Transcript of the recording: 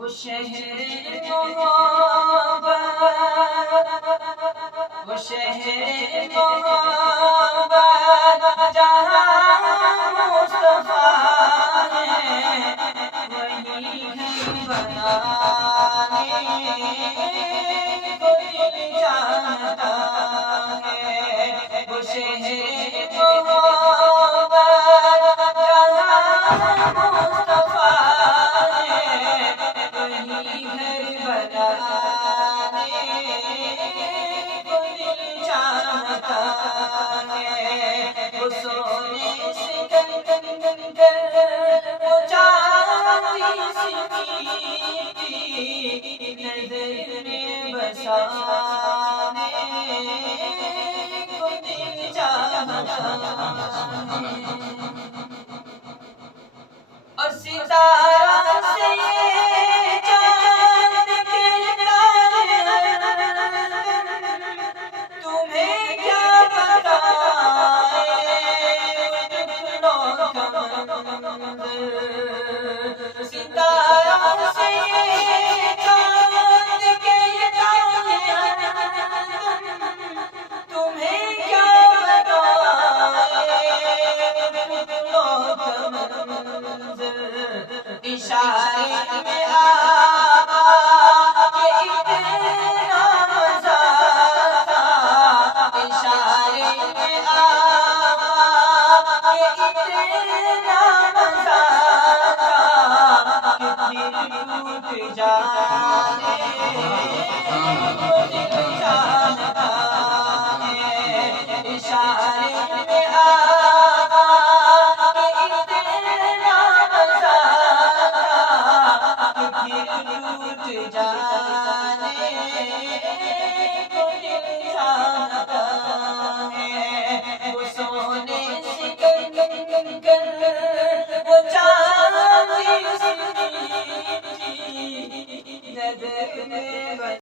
وہ شہر محبت، وہ شہر محبت جہاں مصطفیٰ ہے، وہی گھر بنانے کو دل چاہتا ہے۔ وہ شہر محبت جہاں مصطفیٰ ہے، وہی گھر بنانے کو دل چاہتا ہے۔ وہ سونے سے کنگن کر، وہ چاندی سی میٹھی نظر میں بسانے کو دل چاہتا ہے۔ اور ستارہ سے چاند کہتا ہے، تمہیں کیا بتائے ٹکڑوں کا منظر۔ ستارہ سے چاند کہتا ہے، تمہیں کیا بتائے ٹکڑوں کا منظر۔ اشارے میں آقا کے اتنا مزہ تھا، اشارے میں آقا کے اتنا مزہ تھا کہ دل ٹوٹ جانے کو دل چاہتا ہے۔ اشارے میں آقا کے اتنا مزہ تھا کہ دل ٹوٹ جانے